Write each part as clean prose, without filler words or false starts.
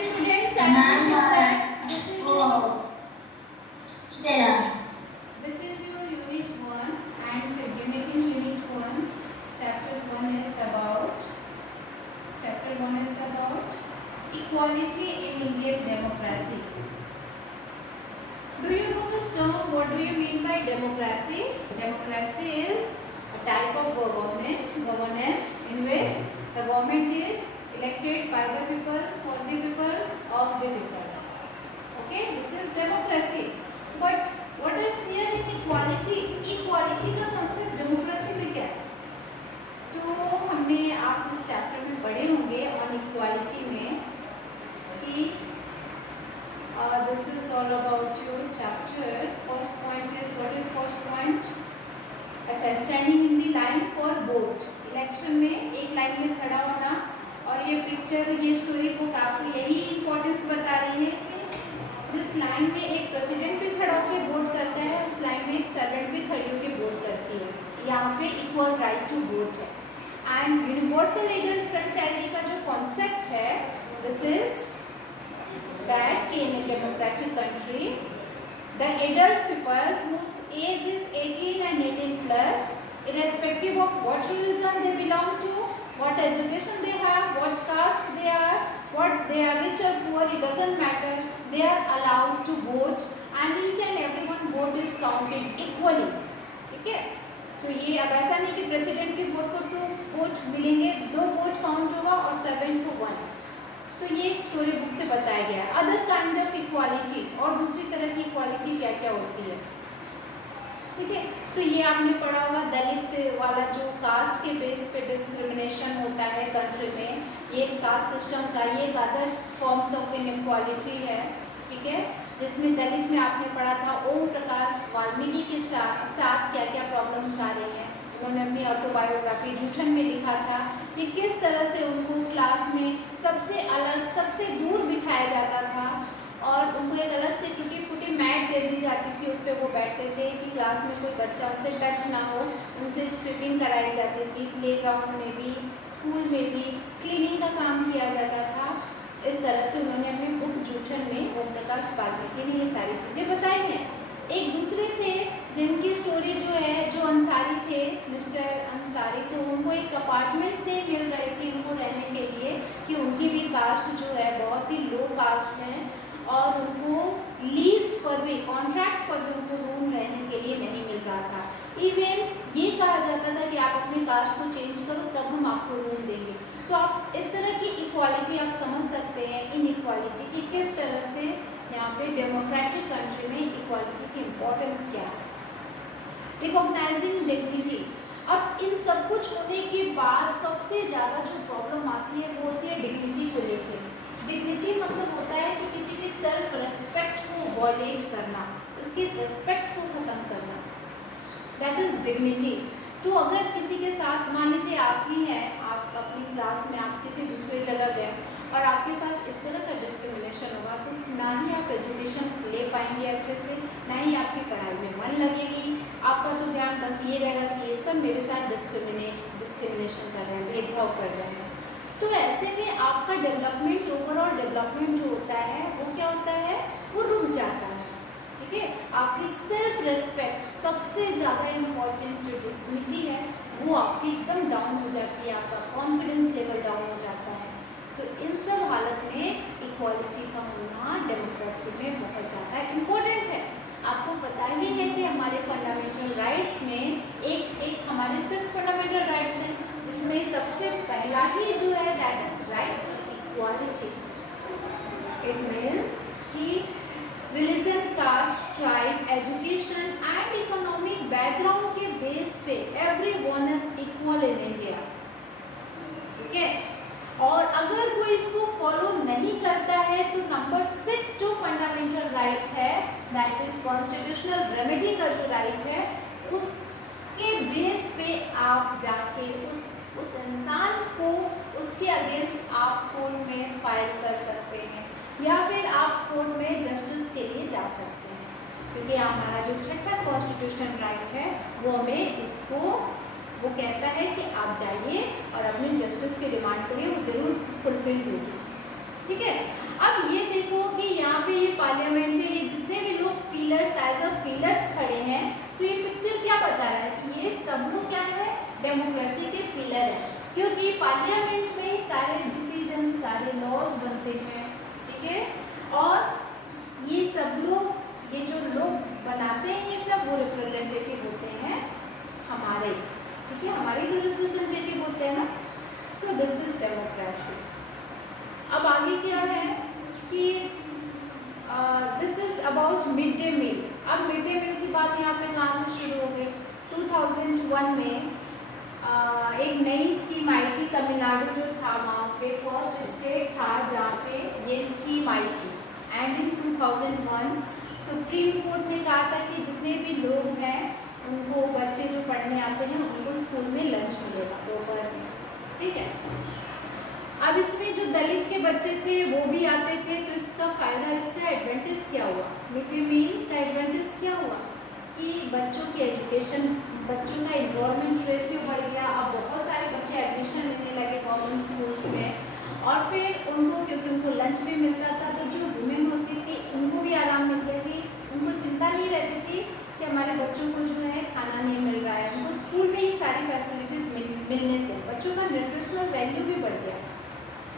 students, as you know that this is your unit 1, and unit in unit 1, chapter 1 is about equality in Indian democracy. Do you know this term? What do you mean by democracy? Democracy is a type of governance in which the government is elected by the people, for the people, of the people. Okay, this is democracy. But what is here in equality? Equality का concept democracy में क्या है? तो हमने आप इस chapter में पढ़े होंगे ऑन इक्वालिटी में कि this is all about your chapter. First point is, what is first point? अच्छा, standing in the line for vote. Election में एक लाइन में खड़ा होना, और ये पिक्चर, ये स्टोरी बुक आपको यही इम्पोर्टेंस बता रही है कि जिस लाइन में एक प्रेसिडेंट भी खड़ा होकर वोट करता है, उस लाइन में एक सर्वेंट भी खड़ी होकर वोट करती है। यहाँ पे इक्वल राइट टू वोट है। एंड यूनिवर्सल लीगल फ्रेंचाइजी का जो कॉन्सेप्ट है, this is that in a democratic country, the adult people whose age is 18 and 18 plus, irrespective of what religion they belong to, what education they have, what caste they are, what they are rich or poor, it doesn't matter, they are allowed to vote, and each and everyone vote is counted equally. ठीक है? तो ये अब ऐसा नहीं कि president की vote को तो वोट मिलेंगे, 2 वोट काउंट होगा और सर्वेंट को 1। तो ये एक स्टोरी बुक से बताया गया है। अदर काइंड ऑफ इक्वालिटी, और दूसरी तरह की इक्वालिटी क्या क्या होती है, ठीक है? तो ये आपने पढ़ा होगा दलित वाला जो कास्ट के बेस पे डिस्क्रिमिनेशन होता है कंट्री में, ये कास्ट सिस्टम का ये एक अदर फॉर्म्स ऑफ इनइक्वालिटी है, ठीक है? जिसमें दलित में आपने पढ़ा था ओम प्रकाश वाल्मीकि के साथ क्या क्या प्रॉब्लम्स आ रही हैं। उन्होंने अपनी ऑटोबायोग्राफी जूठन में लिखा था कि किस तरह से उनको क्लास में सबसे अलग, सबसे दूर बिठाया जाता था, और उनको एक अलग से टूटी फूटी मैट दे दी जाती थी, उस पर वो बैठते थे कि क्लास में कोई बच्चा उनसे टच ना हो। उनसे स्वीपिंग कराई जाती थी, प्लेग्राउंड में भी, स्कूल में भी क्लीनिंग का काम किया जाता था। इस तरह से उन्होंने अपनी बुक जूठन में ओम प्रकाश वाल्मीकि ने ये सारी चीज़ें बताई हैं। एक दूसरे थे जिनकी स्टोरी जो है, जो अंसारी थे, मिस्टर अंसारी, तो उनको एक अपार्टमेंट से मिल रही थी उनको रहने के लिए, कि उनकी भी कास्ट जो है बहुत ही लो कास्ट है, और उनको लीज पर भी, कॉन्ट्रैक्ट पर भी उनको रूम रहने के लिए नहीं मिल रहा था। इवन ये कहा जाता था कि आप अपनी कास्ट को चेंज करो तब हम आपको रूम देंगे। तो आप इस तरह की इक्वालिटी आप समझ सकते हैं, इन इक्वालिटी की किस तरह से यहाँ पे डेमोक्रेटिक कंट्री में इक्वालिटी की इम्पोर्टेंस क्या है। Recognising dignity. अब इन सब कुछ होने के बाद सबसे ज़्यादा जो प्रॉब्लम आती है वो होती है डिग्निटी को लेकर। डिग्निटी मतलब होता है कि किसी की सेल्फ रेस्पेक्ट को वॉयलेट करना, उसकी रेस्पेक्ट को ख़त्म करना, दैट इज़ डिग्निटी। तो अगर किसी के साथ, मान लीजिए आप ही हैं, आप अपनी क्लास में आप किसी दूसरे जगह गए और आपके साथ इस तरह का डिस्क्रिमिनेशन होगा, तो ना ही आप एजुकेशन ले पाएंगे अच्छे से, ना ही आपकी पढ़ाई में मन लगेगी। आपका तो ध्यान बस ये रहेगा कि ये सब मेरे साथ डिस्क्रिमिनेशन कर रहे हैं, भेदभाव कर रहे हैं। तो ऐसे में आपका डेवलपमेंट, ओवरऑल डेवलपमेंट जो होता है वो क्या होता है, वो रुक जाता है, ठीक है? आपकी सेल्फ रेस्पेक्ट, सबसे ज़्यादा इम्पॉर्टेंट जो डिग्निटी है वो आपकी एकदम डाउन हो जाती है, आपका कॉन्फिडेंस लेवल डाउन हो जाता है। तो इन सब हालत में इक्वालिटी का होना डेमोक्रेसी में बहुत ज़्यादा इम्पोर्टेंट है। आपको पता ही है कि हमारे फंडामेंटल राइट्स में एक हमारे 6 फंडामेंटल राइट्स हैं, जिसमें सबसे पहला ही जो है that is right to equality. It means कि religion, caste, tribe, education and economic background के बेस पे everyone is equal in India, ठीक है? और अगर कोई इसको फॉलो नहीं करता है तो नंबर 6 जो फंडामेंटल राइट है, दैट इज कॉन्स्टिट्यूशनल रेमेडी का जो राइट है, उसके बेस पे आप जाके उस इंसान को, उसके अगेंस्ट आप कोर्ट में फाइल कर सकते हैं, या फिर आप कोर्ट में जस्टिस के लिए जा सकते हैं, क्योंकि हमारा जो 6वां कॉन्स्टिट्यूशनल राइट है वो हमें इसको, वो कहता है कि आप जाइए और अपनी जस्टिस की डिमांड करिए, वो जरूर फुलफिल होगी, ठीक है? अब ये देखो कि यहाँ पे ये पार्लियामेंट्री जितने भी लोग पिलर्स एज अ पिलर्स खड़े हैं, तो ये पिक्चर क्या बता रहा है कि ये सब लोग क्या है, डेमोक्रेसी के पिलर है, क्योंकि पार्लियामेंट में ही सारे डिसीजन, सारे लॉज बनते हैं, ठीक है। और ये सब लोग, ये जो लोग बनाते हैं, ये सब वो रिप्रेजेंटेटिव होते हैं हमारे, ठीक है, हमारे जो रिप्रेजेंटेटिव होते हैं ना। So this is democracy. अब आगे क्या है कि this is about mid day meal. अब मिड डे मील की बात यहाँ पे कहाँ से शुरू हो गई, 2001 में एक नई स्कीम आई थी। तमिलनाडु जो था वहाँ पे फर्स्ट स्टेट था जहाँ पे ये स्कीम आई थी। एंड इन 2001 सुप्रीम कोर्ट ने कहा था कि जितने भी लोग हैं उनको, बच्चे जो पढ़ने आते हैं उनको स्कूल में लंच मिलेगा दोपहर में, ठीक है। अब इसमें जो दलित के बच्चे थे वो भी आते थे, तो इसका फ़ायदा, इसका एडवांटेज क्या हुआ, मिड डे मील का एडवांटेज क्या हुआ कि बच्चों की एजुकेशन, बच्चों का एनरोलमेंट रेशियो बढ़ गया। अब बहुत सारे बच्चे एडमिशन लेने लगे गवर्नमेंट स्कूल्स में, और फिर उनको, क्योंकि उनको लंच भी मिलता था, तो जो वुमेन होती थी उनको भी आराम मिल गया कि उनको चिंता नहीं रहती थी कि हमारे बच्चों को जो है खाना नहीं मिल रहा है। उनको स्कूल में ही सारी फैसिलिटीज़ मिलने से बच्चों का न्यूट्रिशनल वैल्यू भी बढ़ गया,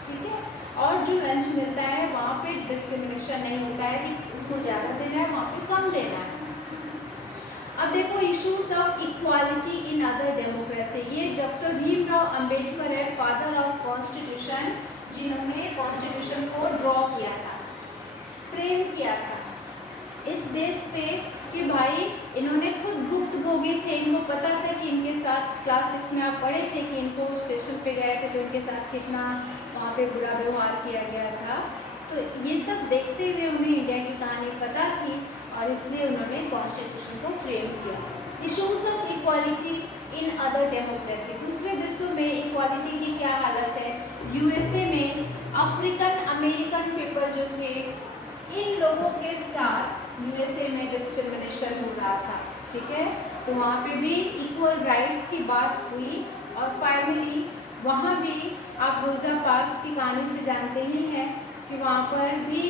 ठीक है। और जो लंच मिलता है वहाँ पे डिस्क्रिमिनेशन नहीं होता है कि उसको ज़्यादा देना है, वहाँ पे कम देना है। अब देखो issues of equality in other democracy. ये डॉक्टर भीमराव अंबेडकर है, फादर ऑफ कॉन्स्टिट्यूशन, जिन्होंने कॉन्स्टिट्यूशन को ड्रॉ किया था, फ्रेम किया था, इस बेस पे कि भाई इन्होंने खुद भुक्तभोगी थे, इनको पता था कि इनके साथ क्लास 6 में आप पढ़े थे कि इनको स्टेशन पे गए थे तो इनके साथ कितना वहाँ पे बुरा व्यवहार किया गया था। तो ये सब देखते हुए उन्हें इंडिया की कहानी पता थी और इसलिए उन्होंने कॉन्स्टिट्यूशन को फ्रेम किया। Issues of equality in other democracy. दूसरे देशों में इक्वालिटी की क्या हालत है, यूएसए में अफ्रीकन अमेरिकन पीपल जो थे, इन लोगों के साथ यूएसए में डिस्क्रिमिनेशन हो रहा था, ठीक है। तो वहाँ पे भी इक्वल राइट्स की बात हुई। और फाइनली वहाँ भी आप रोज़ा पार्क्स की कहानी से जानते ही हैं कि वहाँ पर भी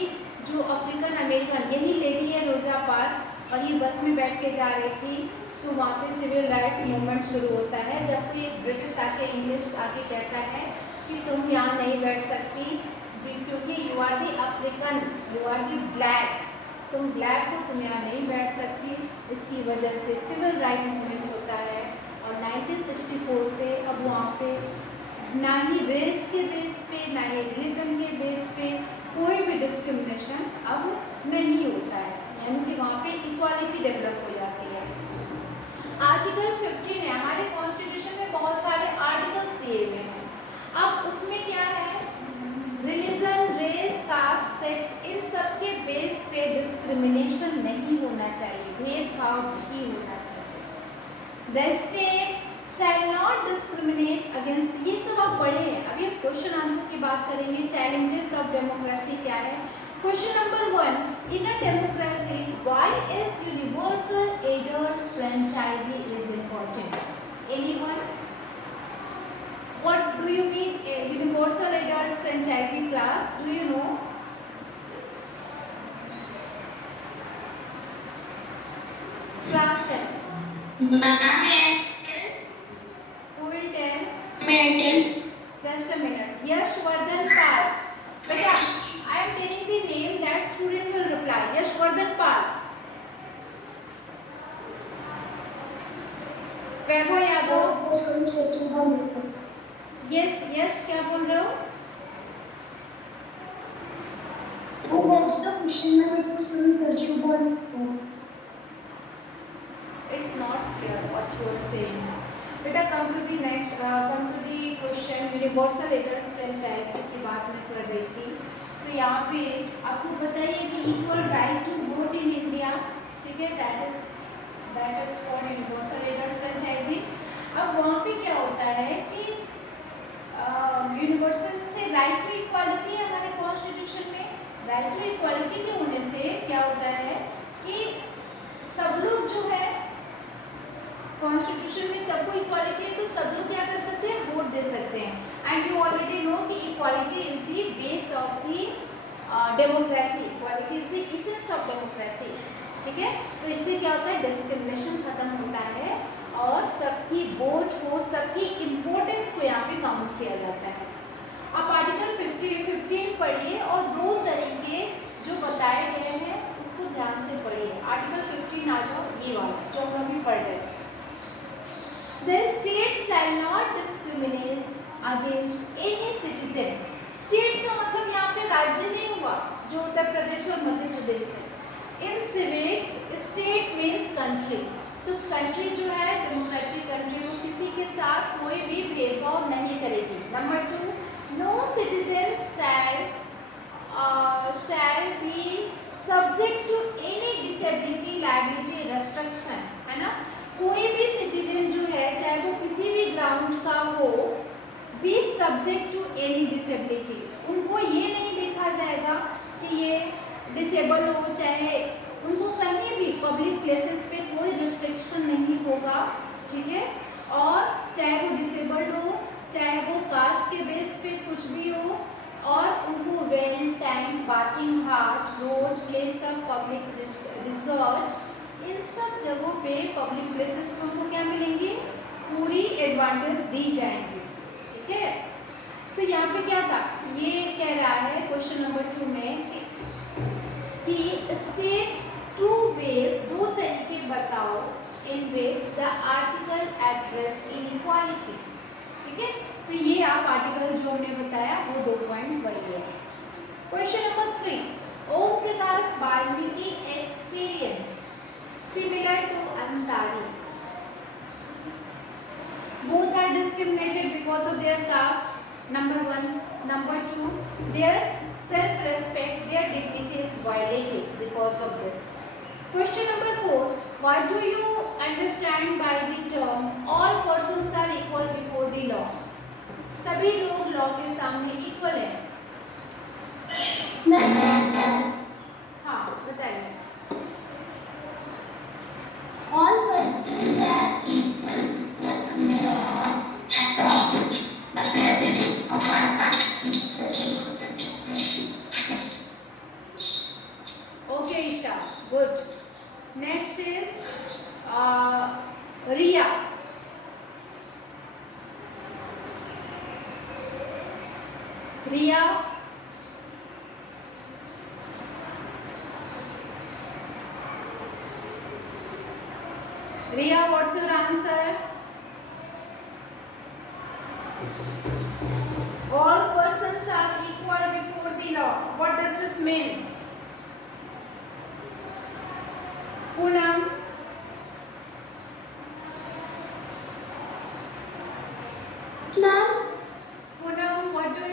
जो अफ्रीकन अमेरिकन, यही लेडी है रोज़ा पार्क, और ये बस में बैठ के जा रही थी, तो वहाँ पे सिविल राइट्स मूवमेंट शुरू होता है जब कोई ब्रिटिश आके, इंग्लिश आके कहता है कि तुम यहाँ नहीं बैठ सकती क्योंकि you are the African, you are the black, तुम ब्लैक हो, तुम यहाँ नहीं बैठ सकती। इसकी वजह से सिविल राइट मूवमेंट होता है और 1964 से अब वहाँ पे ना ही रेस के बेस पे, ना ही रिलीजन के बेस पे कोई भी डिस्क्रिमिनेशन अब नहीं होता है, यानी कि वहाँ पे इक्वालिटी डेवलप हो जाती है। आर्टिकल 15 है, हमारे कॉन्स्टिट्यूशन में बहुत सारे आर्टिकल्स दिए हुए हैं। अब उसमें क्या है, रिलीजन, रेस, कास्ट, सेक्स, इन सब के बेस पे डिस्क्रिमिनेशन नहीं होना चाहिए, भेदभाव नहीं होना चाहिए। The state shall not discriminate against, ये सब आप पढ़े हैं। अभी हम क्वेश्चन आंसर की बात करेंगे। चैलेंजेस ऑफ डेमोक्रेसी क्या है। Question number 1, in a democracy why is universal adult franchise is important. Anyone? What do you mean a universal adult franchisee class? Do you know? Class है. Who will tell? Just a minute. Yashvardhan Pal. Beta, I am telling the name, that student will reply. Yashvardhan Pal. Vaibhav Yadav. Yes Yash, क्या बोल रहे हो? It's not clear what you are saying. बेटा come to the next, come to the question. Universal adult franchise की बात मैं कर रही थी। तो यहाँ पे आपको बताइए कि equal right to vote in India, ठीक है, that is called universal adult franchise. अब वहाँ पे क्या होता है कि यूनिवर्सल से राइट टू इक्वालिटी है हमारे कॉन्स्टिट्यूशन में। राइट टू इक्वालिटी के होने से क्या होता है कि सब लोग जो है, कॉन्स्टिट्यूशन में सबको इक्वालिटी है, तो सब लोग क्या कर सकते हैं, वोट दे सकते हैं। एंड यू ऑलरेडी नो कि equality is the base of the democracy, equality is the essence of democracy, ठीक है। तो इससे क्या होता है, डिस्क्रिमिनेशन खत्म होता है और सबकी वोट को, सबकी इम्पोर्टेंस को यहाँ पे काउंट किया जाता है। आप आर्टिकल 15 पढ़िए और दो तरीके जो बताए गए हैं उसको ध्यान से पढ़िए। आर्टिकल 15 आ जाओ, ये वाला जो हम अभी पढ़ रहे हैं। The state shall not discriminate against any citizen. State का मतलब यहाँ पे राज्य नहीं हुआ, जो उत्तर प्रदेश और मध्य प्रदेश है। इन सिविक्स स्टेट मीन्स कंट्री, तो कंट्री जो है डेमोक्रेटिक कंट्री, वो किसी के साथ कोई भी भेदभाव नहीं करेगी। Number 2, no citizen shall be subject to any disability, liability, restriction, है ना। कोई भी सिटीजन जो है, चाहे वो किसी भी ग्राउंड का हो, be subject to any disability, उनको ये नहीं देखा जाएगा कि ये डिसेबल हो, चाहे उनको कहीं भी पब्लिक प्लेसेस पे कोई रिस्ट्रिक्शन नहीं होगा, ठीक है। और चाहे वो डिसेबल्ड हो, चाहे वो कास्ट के बेस पे कुछ भी हो, और उनको well, tank, bathing house, road, place of public resort, इन सब जगहों पे पब्लिक प्लेसेस को उनको क्या मिलेंगी, पूरी एडवांटेज दी जाएंगी, ठीक है। तो यहाँ पे क्या था, ये कह रहा है क्वेश्चन नंबर 2 में कि स्टेट 2 ways, दो तरीके बताओ in which the article address inequality, ठीक है। तो ये आप आर्टिकल जो हमने बताया वो 2 पॉइंट वही है। Question number 3, Om Prakash Valmiki experience similar to Ansari. Both are discriminated because of their caste. Number 1. Number 2. Their self-respect, their dignity is violated because of this. Question number 4. What do you understand by the term all persons are equal before the law? सभी लोग law के सामने equal हैं। हाँ, बताइए। All persons are equal. Okay, Isha. Good. Next is Riya. Riya. Riya, what's your answer? All persons are equal before the law. What does this mean? Poonam. Ma'am, Poonam, what do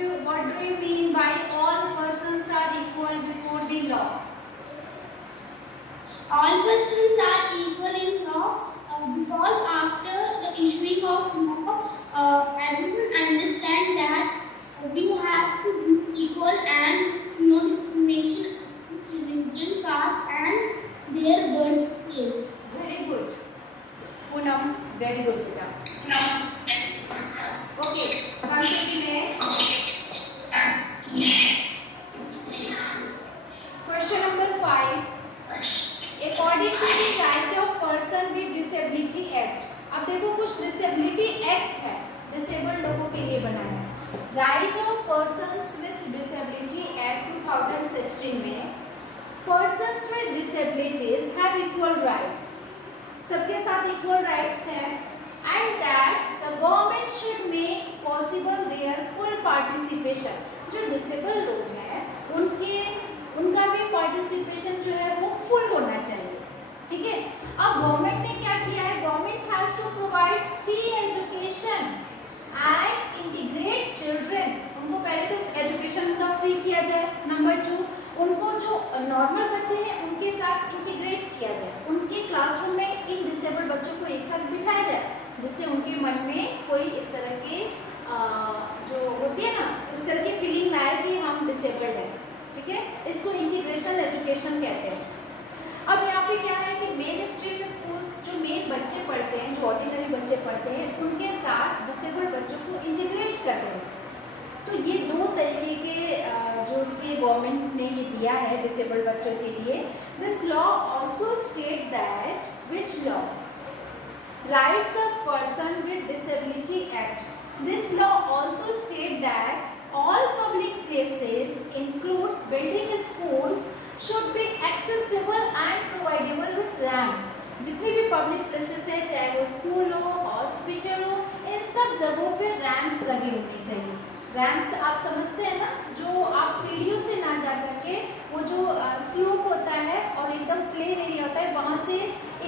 you mean by all persons are equal before the law? all persons are equal in law because after the issuing of law, everyone understand that we have to be equal and no discrimination against religion, caste, and their birthplace. Very good. Poonam, very good. Okay, come to the next. Question number 5. According to the Right of Person with Disability Act. अब देखो कुछ disability act है, disabled लोगों के लिए बना है। Right of persons with disability act 2016 में persons with disabilities have equal rights, सबके साथ इक्वल राइट्स हैं, and that the government should make possible there full participation. जो डिसेबल लोग हैं उनका भी पार्टिसिपेशन जो है वो फुल होना चाहिए, ठीक है। अब गवर्नमेंट ने क्या किया है, government has to provide free education and integrate children. उनको पहले तो एजुकेशन का फ्री किया जाए। नंबर 2, उनको जो नॉर्मल बच्चे हैं उनके साथ इंटीग्रेट किया जाए, उनके क्लासरूम में इन डिसेबल्ड बच्चों को एक साथ बिठाया जाए, जिससे उनके मन में कोई इस तरह के जो होती है ना, इस तरह की फीलिंग आए कि हम डिसेबल्ड हैं, ठीक है। इसको इंटीग्रेशन एजुकेशन कहते हैं। अब यहाँ पे क्या है कि मेन स्ट्रीम स्कूल्स जो मेन बच्चे पढ़ते हैं, जो ऑर्डिनरी बच्चे पढ़ते हैं, उनके साथ डिसेबल्ड बच्चों को इंटीग्रेट करते हैं। तो ये दो तरीके के जो कि गवर्नमेंट ने ये दिया है डिसेबल्ड बच्चों के लिए. This law also state that which law Rights of Person with Disability Act. This law also states that all public places, includes building schools, should be accessible and providable with ramps. जितनी भी public places है, चाहे वो school हो, hospital हो, इन सब जगहों पे रैम्प्स लगे होने चाहिए. रैम्प्स आप समझते हैं ना, जो आप सीढ़ियों से ना जा करके वो जो स्लोप होता है और एकदम प्लेन एरिया होता है, वहाँ से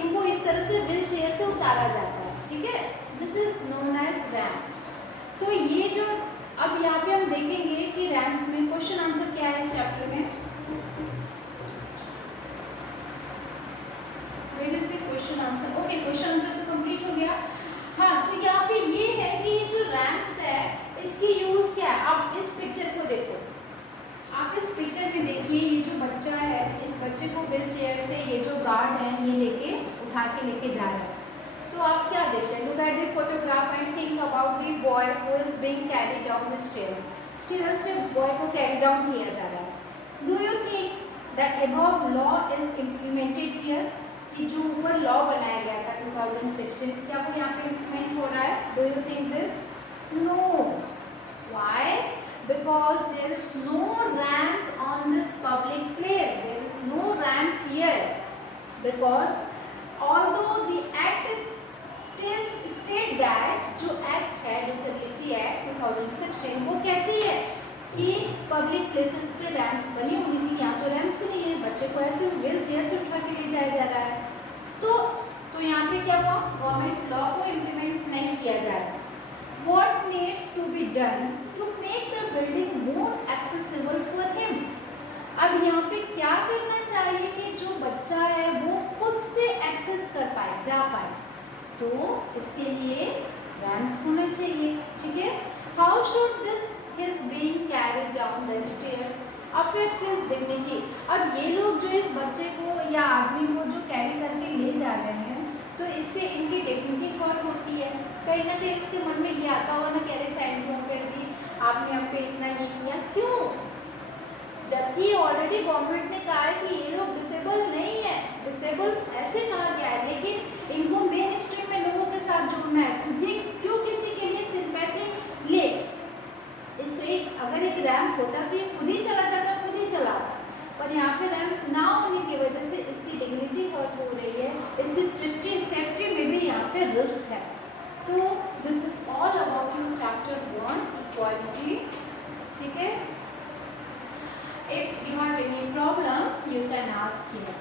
इनको इस तरह से व्हील चेयर से उतारा जाता है. ठीक है, this is known as ramps. तो ये जो अब यहाँ पे हम देखेंगे कि रैम्प्स में क्वेश्चन आंसर क्या है इस चैप्टर में. Where is the question answer. Okay, question answer तो कंप्लीट हो गया. हाँ, तो यहाँ पे ये है कि जो रैम्प्स है इसकी यूज क्या है. आप इस पिक्चर को देखो, आप इस पिक्चर में देखिए, ये जो बच्चा है, इस बच्चे को व्हील चेयर से ये जो गार्ड है ये लेके उठा के लेके जा रहा है. तो आप क्या देखते हैं, look at the photograph and think about the boy who is being carried down the stairs. Stairs पे बॉय को कैरी डाउन किया जा रहा है. Do you think that above law is implemented here. कि जो ऊपर लॉ बनाया गया था 2016, क्या वो यहाँ पे इम्प्लीमेंट हो रहा है. Do you think this. No. Why. Because there is no ramp on this public place. There is no ramp here. Because although the act state that जो act है Disability Act 2016 वो कहती है कि पब्लिक प्लेसेस पे ramps बनी होनी चाहिए. यहाँ तो रैम्प्स नहीं है, बच्चे को ऐसे व्हील चेयर से उठा के ले जाया जा रहा है. तो यहाँ पे क्या हुआ, गवर्नमेंट लॉ को इम्प्लीमेंट नहीं किया जा रहा. What needs to be done to make the building more accessible for him. अब यहाँ पे क्या करना चाहिए कि जो बच्चा है वो खुद से एक्सेस कर पाए, जा पाए. तो इसके लिए रैम्प्स होने चाहिए. ठीक है. How should this his being carried down the stairs affect his dignity. अब ये लोग जो इस बच्चे को या आदमी को जो कैरी करके ले जा रहे हैं, तो इससे इनकी डिग्निटी हर्ट होती है. कहीं ना कहीं उसके मन में ये आता होगा ना, कह रहे थैंक यू अंकल जी, आपने हम पे इतना ये किया. क्यों, जबकि ऑलरेडी गवर्नमेंट ने कहा है कि ये लोग डिसेबल नहीं है. डिसेबल ऐसे कहा गया है, लेकिन इनको मेन स्ट्रीम में लोगों के साथ जोड़ना है. तो ये क्यों किसी के लिए सिंपैथी ले. इस पे अगर एक रैम्प होता तो ये खुद ही चला जाता, खुद ही चला. पर यहाँ पे रैम्प ना होने की वजह से इसकी डिग्निटी हर्ट हो रही है, इसकी सेफ्टी में भी यहाँ पे रिस्क है. तो this is all about your chapter 1 equality. ठीक है. If you have any problem you can ask here.